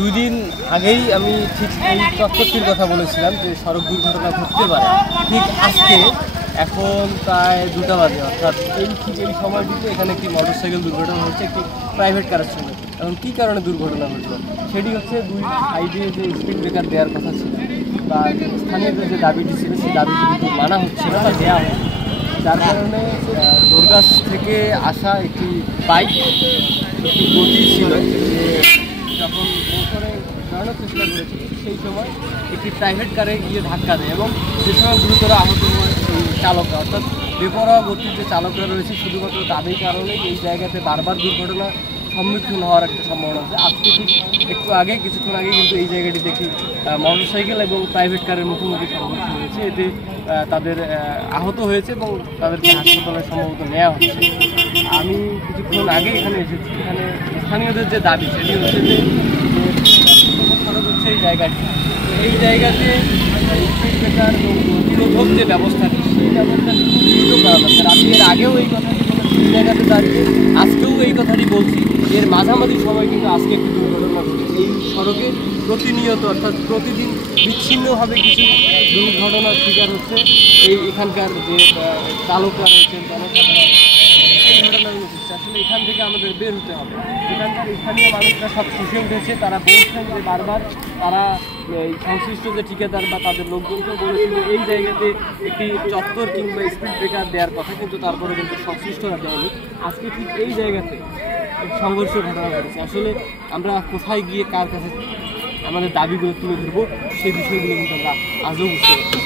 দুই দিন আগেই আমি ঠিক এই তথ্যটির কথা বলেছিলাম যে সড়ক দুর্ঘটনা ঘটতে পারে। ঠিক আজকে এখন প্রায় 2টা বাজে, অর্থাৎ ঠিক এই সময়টিতে এখানে একটি মোটরসাইকেল দুর্ঘটনা হচ্ছে একটি প্রাইভেট কারের সঙ্গে। এখন কী কারণে দুর্ঘটনা ঘটলো সেটি হচ্ছে, দুই সাইডে যে স্পিড ব্রেকার দেওয়ার কথা ছিল বা স্থানীয়দের যে দাবিটি ছিল সেই দাবিটি কিন্তু মানা হচ্ছে না বা দেওয়া হয়নি, যার কারণে দোরগাছ থেকে আসা একটি বাইক একটি গতি ছিল যে যখন মোটরে সরানোর চেষ্টা করেছে সেই সময় একটি প্রাইভেট কারে গিয়ে ধাক্কা দেয় এবং সে সময় গুরুতর আহত হয় এই চালকরা, অর্থাৎ বেপরোয়া গতির যে চালকরা রয়েছে শুধুমাত্র তাদের কারণেই এই জায়গাতে বারবার দুর্ঘটনা সম্মুখীন হওয়ার একটা সম্ভাবনা আছে। আজকে ঠিক একটু আগে কিছুক্ষণ আগে কিন্তু এই জায়গাটি দেখি মোটরসাইকেল এবং প্রাইভেট কারের মুখোমুখি সংঘর্ষ হয়েছে, এতে তাদের আহত হয়েছে এবং তাদেরকে হাসপাতালে সম্ভবত নেওয়া হচ্ছে। আমি কিছুক্ষণ আগে এখানে এসেছি, এখানে স্থানীয়দের যে দাবি সেটি হচ্ছে যে সড়ক হচ্ছে এই জায়গাটি, এই জায়গাতে স্পিড ব্রেকার এবং গতিরোধক যে ব্যবস্থাটি সেই ব্যবস্থাটি খুব দ্রুত করা দরকার। আমি এর আগেও এই কথাটি বলেছি এই জায়গাতে দাঁড়িয়ে, আজকেও এই কথাটি বলছি। এর মাঝামাঝি সময় কিন্তু আজকে একটি দুর্ঘটনা ঘটেছে এই সড়কে প্রতিনিয়ত, অর্থাৎ প্রতিদিন বিচ্ছিন্নভাবে কিছু দুর্ঘটনার শিকার হচ্ছে এখানকার যে চালকরা রয়েছেন জনসাধারণ। এই ঘটনাগুলো ঘটছে, আসলে এখান থেকে আমাদের বের হতে হবে। এখানকার স্থানীয় মানুষরা সব ফুসে উঠেছে, তারা বলছেন যে বারবার তারা এই সংশ্লিষ্ট যে ঠিকাদার বা তাদের লোকজনকেও বলেছিল এই জায়গাতে একটি চত্বর কিংবা স্পিড ব্রেকার দেওয়ার কথা, কিন্তু তারপরে কিন্তু সংশ্লিষ্টরা দেয়নি। আজকে ঠিক এই জায়গাতে সংঘর্ষ ঘটনা ঘটেছে। আসলে আমরা কোথায় গিয়ে কার কাছে আমাদের দাবিগুলো তুলে ধরবো সেই বিষয়গুলো কিন্তু আমরা আজও বুঝতে পারছি।